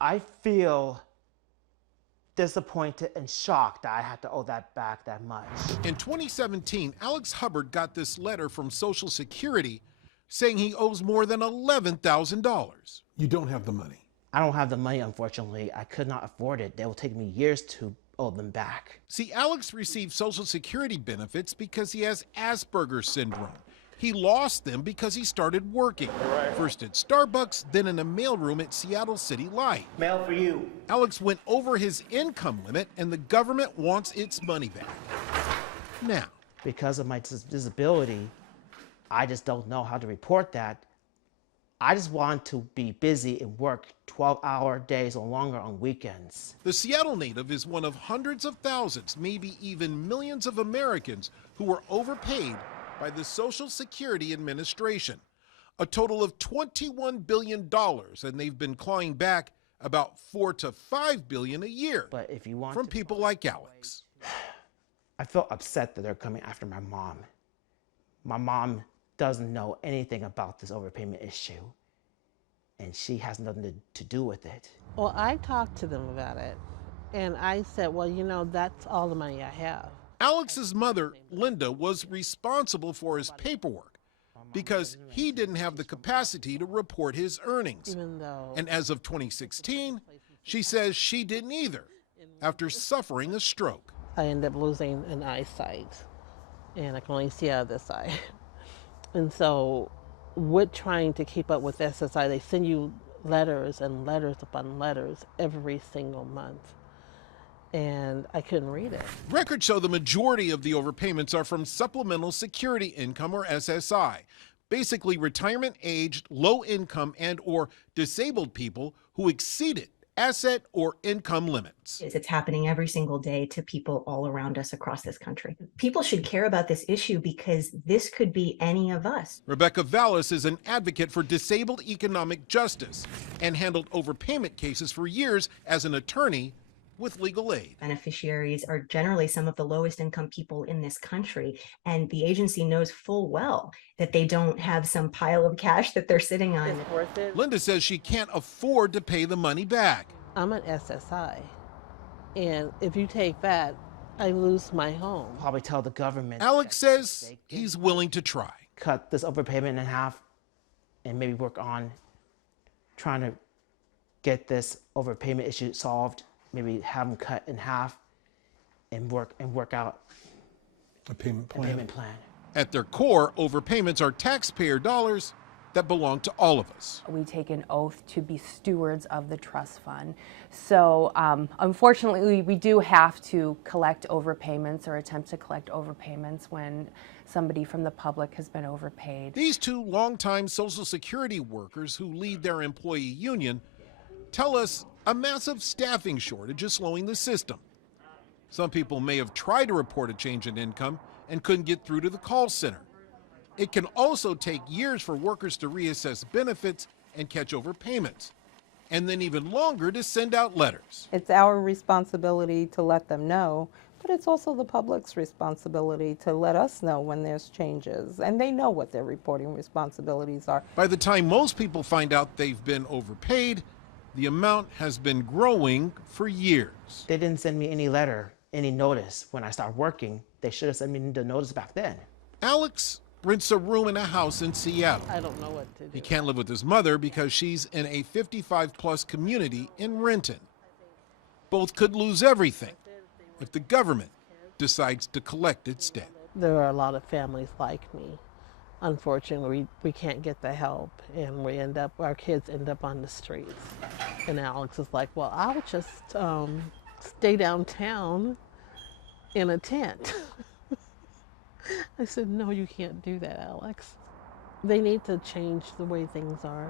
I feel disappointed and shocked that I had to owe that back that much. In 2017, Alex Hubbard got this letter from Social Security saying he owes more than $11,000. You don't have the money. I don't have the money, unfortunately. I could not afford it. It will take me years to owe them back. See, Alex received Social Security benefits because he has Asperger's syndrome. He lost them because he started working, first at Starbucks, then in a mailroom at Seattle City Light. Mail for you. Alex went over his income limit and the government wants its money back. Now, Because of my disability, I just don't know how to report that. I just want to be busy and work 12-hour days or longer on weekends. the Seattle native is one of hundreds of thousands, maybe even millions of Americans who were overpaid by the Social Security Administration. A total of $21 billion, and they've been clawing back about $4 to $5 billion a year But if you want from people like Alex. I feel upset that they're coming after my mom. My mom doesn't know anything about this overpayment issue, and she has nothing to do with it. Well, I talked to them about it, and I said, well, you know, that's all the money I have. Alex's mother, Linda, was responsible for his paperwork because he didn't have the capacity to report his earnings. Even though And as of 2016, she says she didn't either after suffering a stroke. I ended up losing an eyesight, and I can only see out of this eye. And so with trying to keep up with SSI, they send you letters and letters upon letters every single month. And I couldn't read it. Records show the majority of the overpayments are from Supplemental Security Income, or SSI, basically retirement-aged, low-income and or disabled people who exceeded asset or income limits. It's happening every single day to people all around us across this country. People should care about this issue because this could be any of us. Rebecca Vallis is an advocate for disabled economic justice and handled overpayment cases for years as an attorney with legal aid. Beneficiaries are generally some of the lowest income people in this country, and the agency knows full well that they don't have some pile of cash that they're sitting on. It's worth it. Linda says she can't afford to pay the money back. I'm an SSI, and if you take that, I lose my home. Probably tell the government. Alex that says they can he's willing to try. cut this overpayment in half and maybe work on trying to get this overpayment issue solved. Maybe have them cut in half and work out A payment a plan. payment plan. At their core, overpayments are taxpayer dollars that belong to all of us. We take an oath to be stewards of the trust fund. So unfortunately, we do have to collect overpayments or attempt to collect overpayments when somebody from the public has been overpaid. These two longtime Social Security workers who lead their employee union tell us a massive staffing shortage is slowing the system. Some people may have tried to report a change in income and couldn't get through to the call center. It can also take years for workers to reassess benefits and catch overpayments, and then even longer to send out letters. It's our responsibility to let them know, but it's also the public's responsibility to let us know when there's changes, and they know what their reporting responsibilities are. By the time most people find out they've been overpaid, the amount has been growing for years. They didn't send me any letter, any notice when I started working. They should have sent me the notice back then. Alex rents a room in a house in Seattle. I don't know what to do. He can't live with his mother because she's in a 55-plus community in Renton. Both could lose everything if the government decides to collect its debt. There are a lot of families like me. Unfortunately, we can't get the help, and our kids end up on the streets. And Alex is like, well, I'll just stay downtown in a tent. I said, no, you can't do that, Alex. They need to change the way things are.